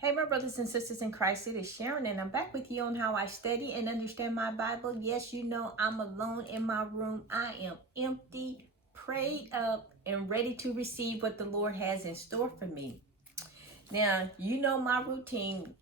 Hey, my brothers and sisters in Christ, it is Sharon, and I'm back with you on how I study and understand my Bible. Yes, you know, I'm alone in my room. I am empty, prayed up, and ready to receive what the Lord has in store for me. Now, you know my routine.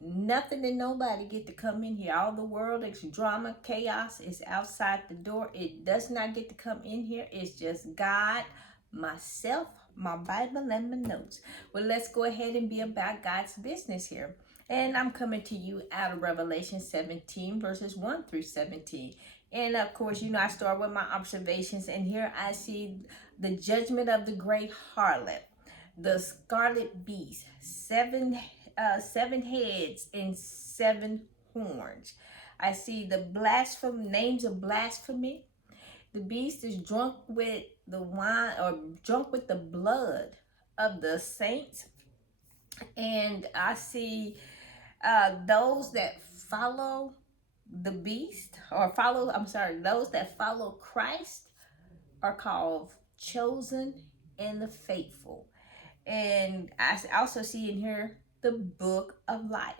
Nothing and nobody get to come in here. All the world is drama, chaos is outside the door. It does not get to come in here. It's just God, myself, my Bible, and my notes. Well, let's go ahead and be about God's business here. And I'm coming to you out of Revelation 17, verses 1 through 17. And of course, you know, I start with my observations. And here I see the judgment of the great harlot, the scarlet beast, seven heads and seven horns. I see the names of blasphemy. The beast is drunk with the wine, or drunk with the blood of the saints. And I see those that follow the beast, those that follow Christ are called chosen and the faithful. And I also see in here the book of life.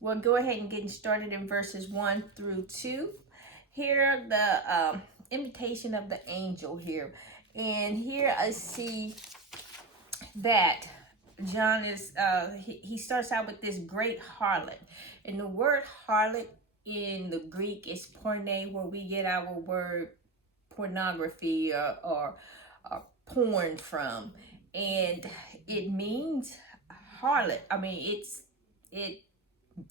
We'll go ahead and get started in verses 1 through 2. Here, the invitation of the angel here. And here I see that John is, he starts out with this great harlot. And the word harlot in the Greek is porne, where we get our word pornography or porn from. And it means harlot. I mean,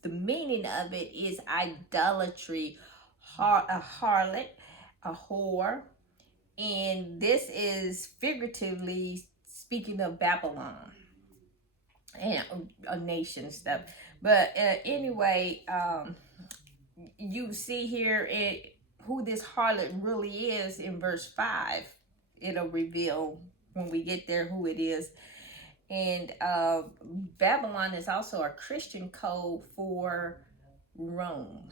the meaning of it is idolatry, a harlot, a whore, and this is figuratively speaking of Babylon and a nation stuff. But anyway, you see here who this harlot really is in verse 5. It'll reveal when we get there who it is. And Babylon is also a Christian code for Rome,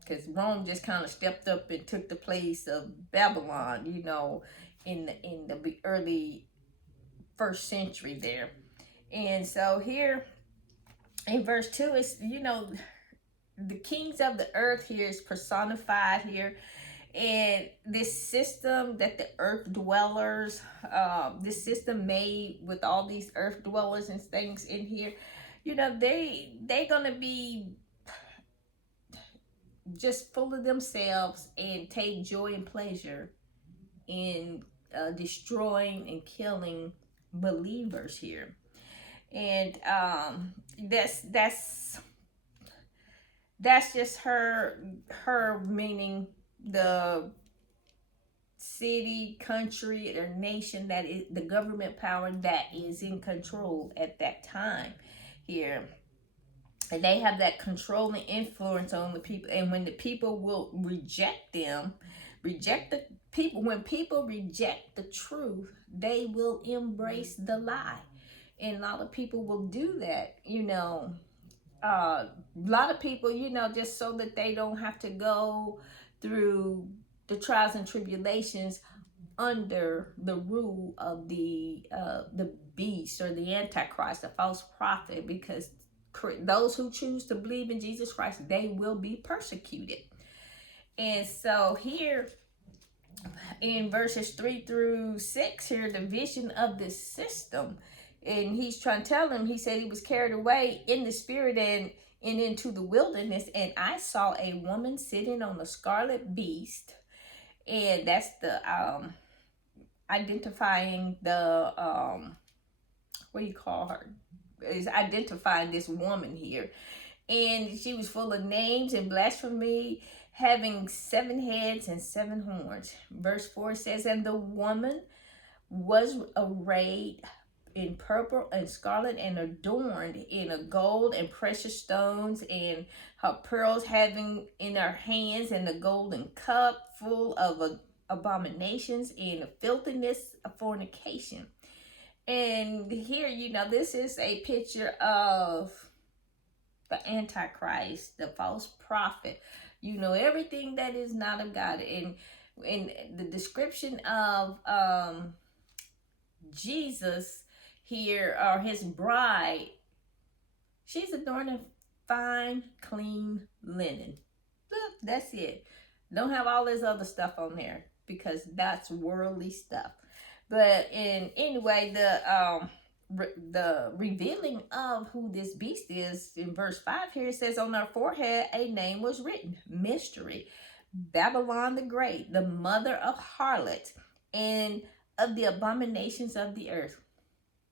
because Rome just kind of stepped up and took the place of Babylon, you know, in the early first century there. And so here in verse 2, it's, you know, the kings of the earth here is personified here. And this system that the earth dwellers, this system made with all these earth dwellers and things in here, you know, they gonna be just full of themselves and take joy and pleasure in destroying and killing believers here. And that's just her meaning the city, country, or nation that is the government power that is in control at that time here. And they have that controlling influence on the people. And when the people will reject them, when people reject the truth, they will embrace the lie. And a lot of people will do that, you know. A lot of people, you know, just so that they don't have to go through the trials and tribulations under the rule of the beast or the antichrist, the false prophet, because those who choose to believe in Jesus Christ, they will be persecuted. And so here in verses 3 through 6 here, the vision of this system, and he's trying to tell him, he said he was carried away in the spirit and into the wilderness, and I saw a woman sitting on a scarlet beast. And that's the identifying the what do you call her, is identifying this woman here. And she was full of names and blasphemy, having 7 heads and 7 horns. Verse 4 says, and the woman was arrayed in purple and scarlet and adorned in a gold and precious stones, and her pearls having in her hands, and a golden cup full of abominations and the filthiness of fornication. And here, you know, this is a picture of the Antichrist, the false prophet, you know, everything that is not of God. And the description of Jesus here, or his bride, She's adorned in fine, clean linen. Look, that's it. Don't have all this other stuff on there because that's worldly stuff. But anyway, the revealing of who this beast is in verse 5 here, it says, on her forehead a name was written, Mystery, Babylon the Great, the mother of harlots and of the abominations of the earth.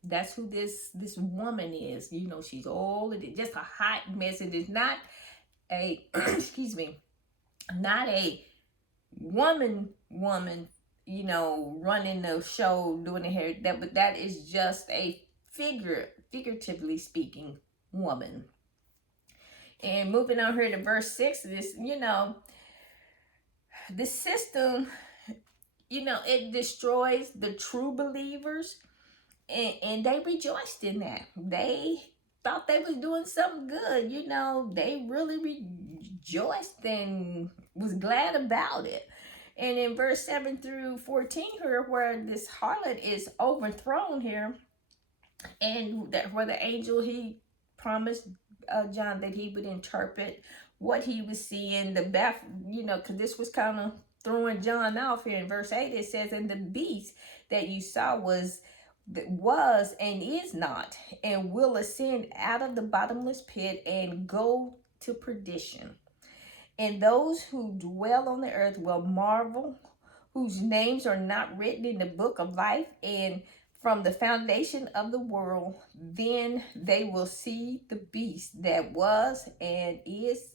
That's who this woman is. You know, she's old. It's just a hot mess. It is not a excuse me, not a woman, you know, running the show, doing the hair. But that is just a figuratively speaking, woman. And moving on here to verse 6, this, you know, the system, you know, it destroys the true believers, and they rejoiced in that. They thought they was doing something good, you know. They really rejoiced and was glad about it. And in verse 7 through 14 here, where this harlot is overthrown here, and that where the angel, he promised John that he would interpret what he was seeing, you know, because this was kind of throwing John off here. In verse 8 it says, and the beast that you saw was and is not, and will ascend out of the bottomless pit and go to perdition. And those who dwell on the earth will marvel, whose names are not written in the book of life and from the foundation of the world. Then they will see the beast that was and is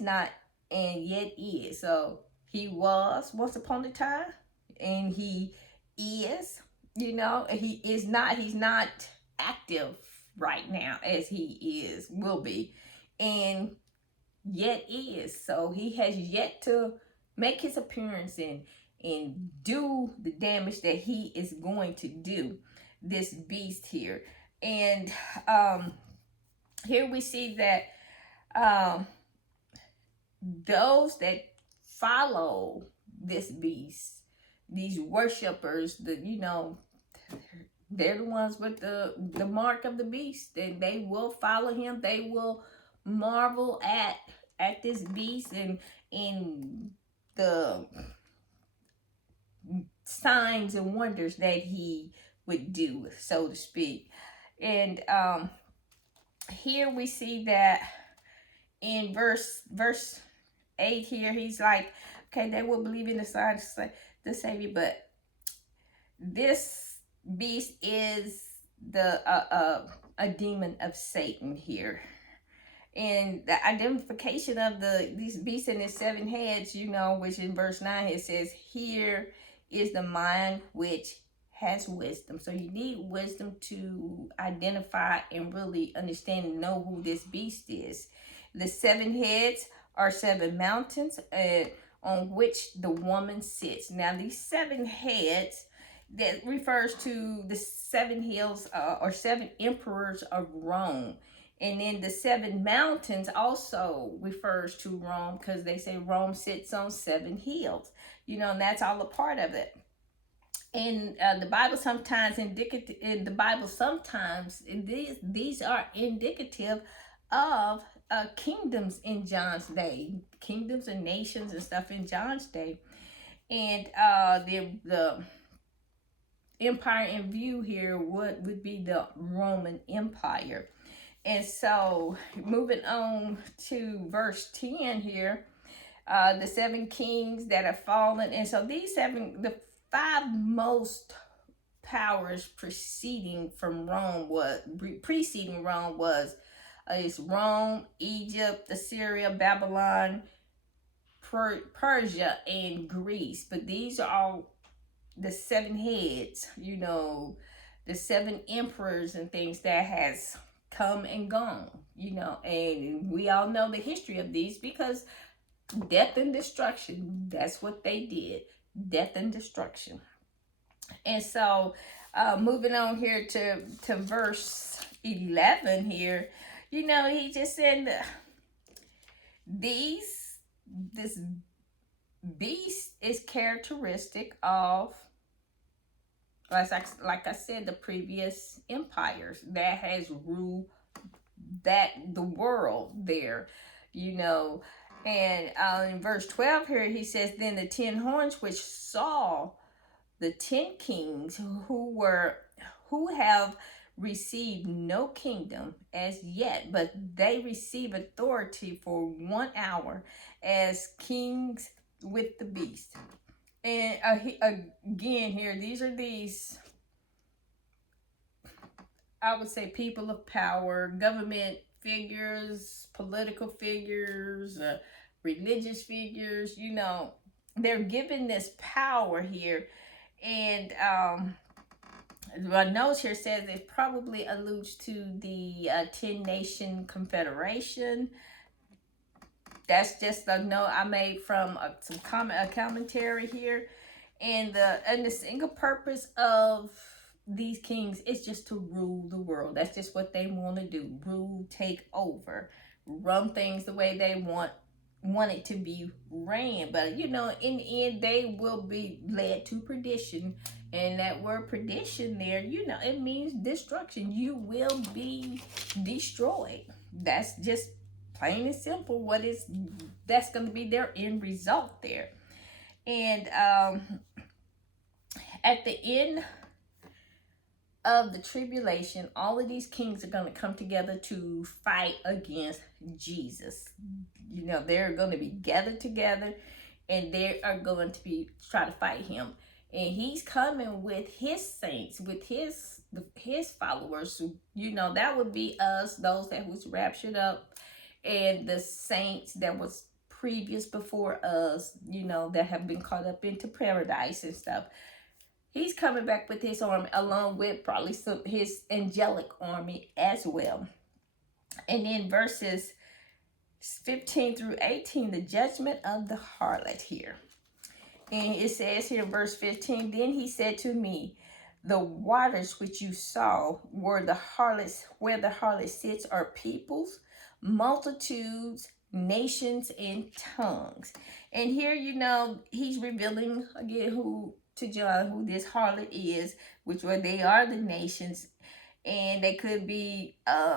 not and yet is. So he was once upon a time, and he is, you know, he's not active right now as he will be, and yet is. So he has yet to make his appearance and do the damage that he is going to do, this beast here. And here we see that those that follow this beast, these worshipers, you know, they're the ones with the mark of the beast, and they will follow him. They will marvel at this beast and in the signs and wonders that he would do, so to speak. And here we see that in verse 8 here, he's like, okay, they will believe in the sign of the Savior, but this beast is a demon of Satan here. And the identification of these beasts and his 7 heads, you know, which in verse 9 it says, here is the mind which has wisdom. So you need wisdom to identify and really understand and know who this beast is. The 7 heads are 7 mountains on which the woman sits. Now these 7 heads, that refers to the 7 hills or 7 emperors of Rome. And then the 7 mountains also refers to Rome, because they say Rome sits on 7 hills, you know, and that's all a part of it. And the Bible sometimes these are indicative of kingdoms in John's day, kingdoms and nations and stuff in John's day. And the empire in view here would be the Roman Empire. And so moving on to verse 10 here, the 7 kings that have fallen. And so the 5 most powers preceding Rome was is Rome, Egypt, Assyria, Babylon, Persia, and Greece. But these are all the 7 heads, you know, the 7 emperors and things that has come and gone, you know. And we all know the history of these, because death and destruction, that's what they did, death and destruction. And so moving on here to verse 11 here, you know, he just said this beast is characteristic of, like I said, the previous empires that has ruled the world there, you know. And in verse 12 here, he says, then the 10 horns which saw the 10 kings who have received no kingdom as yet, but they receive authority for 1 hour as kings with the beast. And again here, these I would say people of power, government figures, political figures, religious figures, you know, they're given this power here. And my notes here says it probably alludes to the 10 Nation Confederation. That's just a note I made from some commentary here. And the single purpose of these kings is just to rule the world. That's just what they want to do. Rule, take over, run things the way they want it to be ran. But you know, in the end, they will be led to perdition. And that word perdition there, you know, it means destruction. You will be destroyed. That's just plain and simple that's going to be their end result there. And at the end of the tribulation, all of these kings are going to come together to fight against Jesus. You know, they're going to be gathered together and they are going to be try to fight him. And he's coming with his saints, with his followers. You know, that would be us, those that was raptured up, and the saints that was previous before us, you know, that have been caught up into paradise and stuff. He's coming back with his army, along with probably his angelic army as well. And then verses 15 through 18, the judgment of the harlot here. And it says here in verse 15, then he said to me, the waters which you saw were the harlots, where the harlot sits, are peoples, multitudes, nations, and tongues. And here, you know, he's revealing again to John who this harlot is, which were they are the nations. And they could be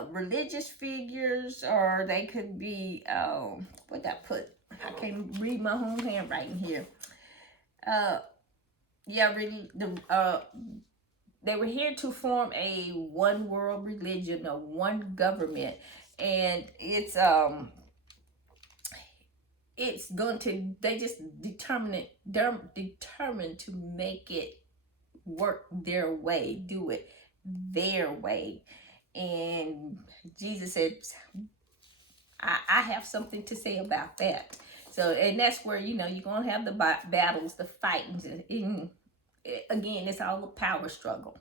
religious figures, or they could be what did I put? I can't read my own handwriting here. They were here to form a one world religion, a one government, and it's going to, they just they're determined to make it work their way, do it their way. And Jesus said, I have something to say about that. So, and that's where, you know, you're going to have the battles, the fightings. And again, it's all a power struggle,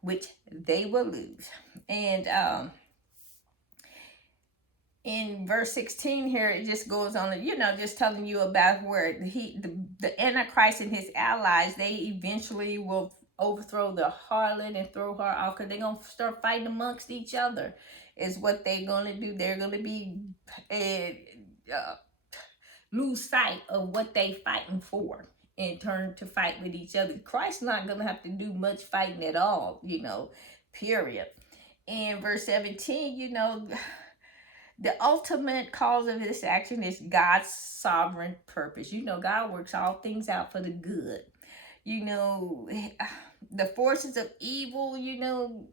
which they will lose. And in verse 16 here, it just goes on, you know, just telling you about where the Antichrist and his allies, they eventually will overthrow the harlot and throw her off, because they're going to start fighting amongst each other is what they're going to do. They're going to be lose sight of what they fighting for and turn to fight with each other. Christ's not going to have to do much fighting at all, you know, period. In verse 17, you know, the ultimate cause of this action is God's sovereign purpose. You know, God works all things out for the good. You know, the forces of evil, you know,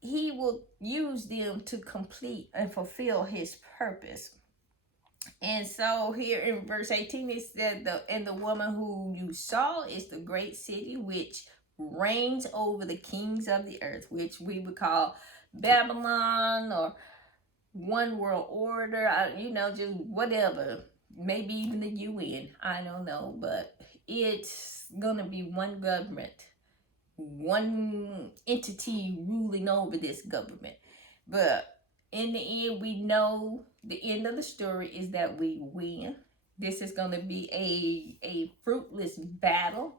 he will use them to complete and fulfill his purpose. And so here in verse 18, it said, the woman who you saw is the great city which reigns over the kings of the earth, which we would call Babylon or one world order, you know, just whatever, maybe even the UN, I don't know, but it's gonna be one government, one entity ruling over this government. But in the end, we know the end of the story is that we win. This is going to be a fruitless battle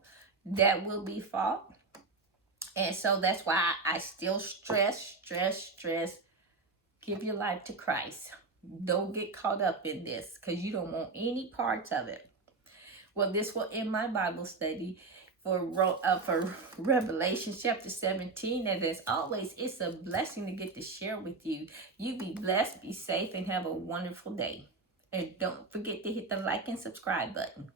that will be fought. And so that's why I still stress, give your life to Christ. Don't get caught up in this, because you don't want any parts of it. Well, this will end my Bible study. for Revelation chapter 17. And as always, it's a blessing to get to share with you. You be blessed, be safe, and have a wonderful day. And don't forget to hit the like and subscribe button.